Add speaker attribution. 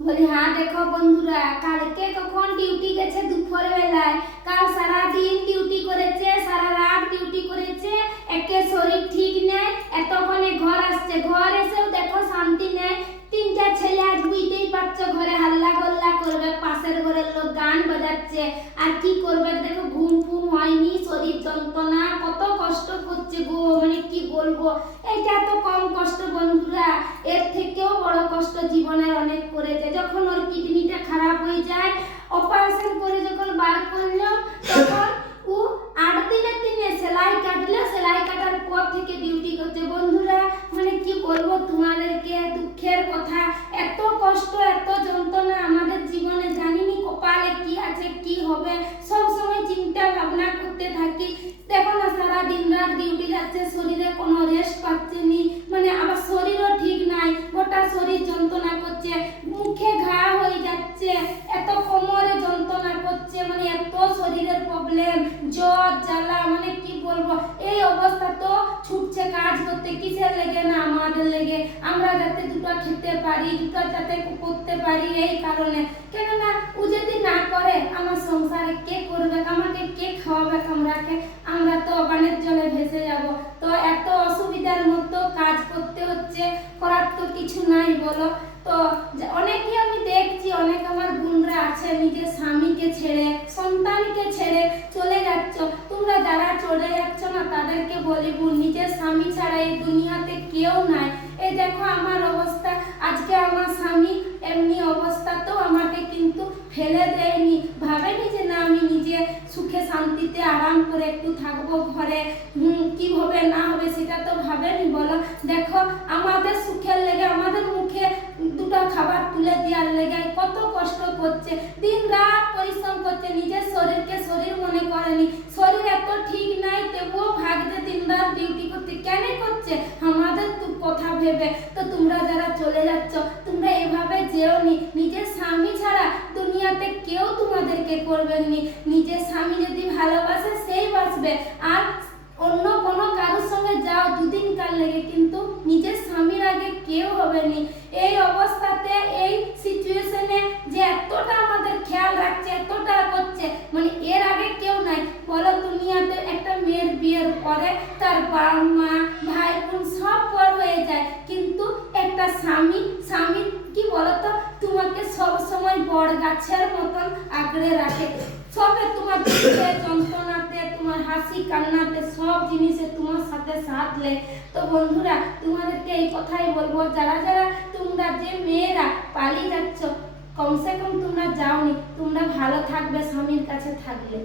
Speaker 1: বলি হ্যাঁ দেখো বন্ধুরা, কালকে কখন ডিউটি গেছে দুপুর বেলায় কাল সারা দিন ডিউটি করেছে সারা রাত ডিউটি করেছে। একে শরীর ঠিক নেই, এতক্ষণে ঘর আসছে। ঘর এসেও দেখো শান্তি নেই। তিনটা ছেলে আজ বুঝতেই পারছ, ঘরে হাল্লা গোল্লা করবে, পাশের ঘরের লোক গান বাজাচ্ছে। আর কি করবে? দেখো, ঘুম ফুম হয়নি শরীর যন্ত্রণা কত কষ্ট করছে গো মানে কি বলব এটা তো কম কষ্ট বন্ধুরা এর থেকেও বড় কষ্ট জীবনের অনেক করেছে। যখন ওর কিডনিটা খারাপ হয়ে যায় অপারেশন করে যখন বার করল তখন ও আট দিনের দিনে সেলাই কাটলো। সেলাই কাটার পর থেকে ডিউটি করছে। বন্ধুরা মানে কি বলব তোমাদেরকে, দুঃখের কথা। এত কষ্ট, এত যন্ত্রণা আমাদের জীবনে, জানিনি কপালে কি আছে, কি হবে। সব সময় চিন্তা ভাবনা করতে থাকি। দেখো না, সারা দিন রাত ডিউটি যাচ্ছে, শরীরে কোনো রেস্ট পাচ্ছে নি মানে আবার শরীরও ঠিক নাই গোটা শরীর যন্ত্রণা করছে মুখে ঘা হয়ে যাচ্ছে এত কোমরে যন্ত্রণা করছে মানে এত শরীরের প্রবলেম জ্বর, জ্বালা মানে কি বলব? এই অবস্থা তো ছুটছে কাজ করতে, কিসের লেগে না আমাদের লেগে? আমরা যাতে দুটো খেতে পারি, দুটো যাতে করতে পারি এই কারণে। কেননা ও যদি না করে, আমার সংসারে কে করবে? আমাকে কে খাওয়াবে আমরাকে আমরা তো অবানের জলে ভেসে যাব। তো এত অসুবিধার মতো কাজ করতে হচ্ছে, করার তো কিছু নাই বলো। তো অনেকে আমি দেখছি, অনেক আমার বোনরা আছে, নিজের স্বামীকে ছেড়ে সন্তানকে ছেড়ে চলে যাচ্ছ। তোমরা যারা চলে যাচ্ছ না, তাদেরকে বলি নিজের স্বামী ছাড়া এই দুনিয়াতে কেউ নাই। এই দেখো আমার অবস্থা। আজকে আমার স্বামী এমনি অবস্থাতেও আমাকে কিন্তু ফেলে দেয়নি। ভাবেনি যে না, আমি নিজে সুখে শান্তিতে আরাম করে একটু থাকব ঘরে। কি হবে, না হবে সেটা তো ভাবেনি, বলো। দেখো, আমাদের সুখের লেগে, আমাদের মুখে দুটো খাবার তুলে দেওয়ার লেগে কত কষ্ট করছে। দিন রাত পরিশ্রম করছে, নিজের করেনি। শরীর এত ঠিক নাই, তবুও ভাগতে দিন রাত ডিউটি করতে কেন করছে? আমাদের তো কথা ভেবে, তো তোমরা যারা চলে যাচ্ছ, তোমরা এভাবে যেও নি। নিজের স্বামী ছাড়া দুনিয়াতে কেউ তোমাদেরকে করবে নি। নিজের স্বামী যদি ভালোবাসে, সেই বাসবে আর অন্য কোনো কারোর সঙ্গে যাও, দুদিন কাল লেগে কিন্তু নিজের স্বামীর আগে কেউ হবে নি এই অবস্থাতে এই সিচুয়েশনে যে এতটা আমাদের খেয়াল রাখছে এতটা করছে মানে এর আগে কেউ নাই বলো দুনিয়াতে একটা মেয়ের বিয়ের পরে তার বাবা মা ভাই বোন সব পর হয়ে যায়। কিন্তু একটা স্বামী স্বামী কি বলতো? তোমাকে সব সময় বড় গাছের মতন আঁকড়ে রাখে। সবে তোমার দুঃখে, যন্ত্রণাতে, তোমার হাসি কান্নাতে সব জিনিসে তোমার সাথে সাথ লে তো বন্ধুরা, তোমাদেরকে এই কথাই বলব, যারা যারা তোমরা যে মেয়েরা পালিয়ে যাচ্ছ, কমসে কম তোমরা যাওনি, তোমরা ভালো থাকবে স্বামীর কাছে থাকলে।